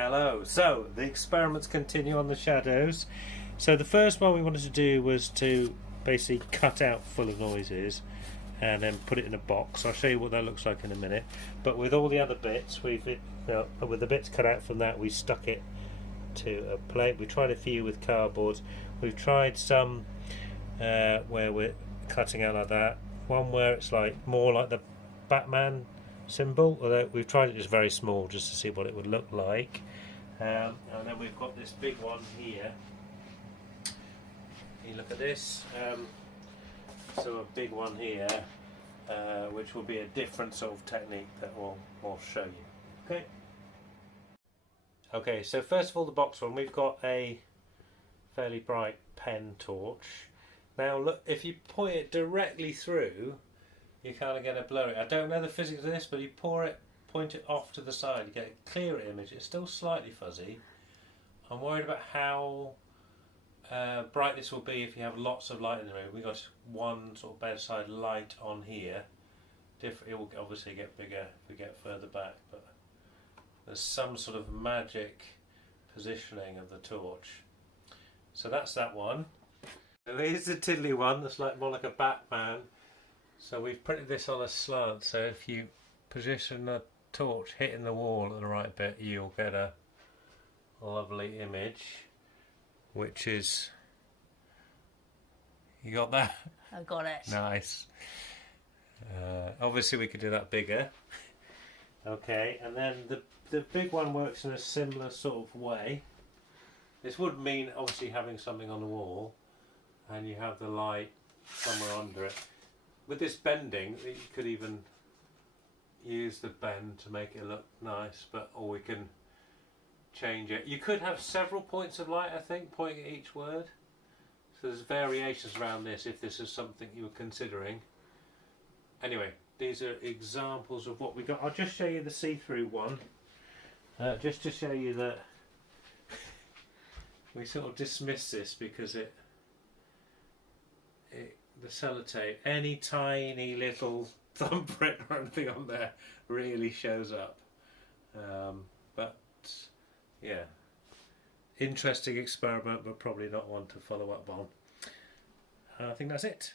Hello. So the experiments continue on the shadows. So the first one we wanted to do was to basically cut out full of noises and then put it in a box. I'll show you what that looks like in a minute. But with all the other bits, with the bits cut out from that, we stuck it to a plate. We tried a few with cardboard. We've tried some where we're cutting out like that. One where it's like more like the Batman symbol, although we've tried it just very small just to see what it would look like. And then we've got this big one here. You look at this. So a big one here, which will be a different sort of technique that we'll show you. Okay. Okay. So first of all, the box one. We've got a fairly bright pen torch. Now look, if you point it directly through, you kind of get a blurry. I don't know the physics of this, but you point it off to the side, you get a clearer image. It's still slightly fuzzy. I'm worried about how bright this will be if you have lots of light in the room. We've got one sort of bedside light on here. It will obviously get bigger if we get further back, but there's some sort of magic positioning of the torch. So that's that one. And here's the tiddly one that's like more like a Batman. So we've printed this on a slant, so if you position the torch hitting the wall at the right bit, you'll get a lovely image, which is... You got that? I got it. Nice. Obviously we could do that bigger. Okay, and then the big one works in a similar sort of way. This would mean obviously having something on the wall, and you have the light somewhere under it. With this bending, you could even use the bend to make it look nice, or we can change it. You could have several points of light, I think, pointing at each word. So there's variations around this if this is something you were considering. Anyway, these are examples of what we got. I'll just show you the see-through one, just to show you that we sort of dismiss this because the sellotape, any tiny little thumbprint or anything on there really shows up. But yeah, interesting experiment, but probably not one to follow up on. I think that's it.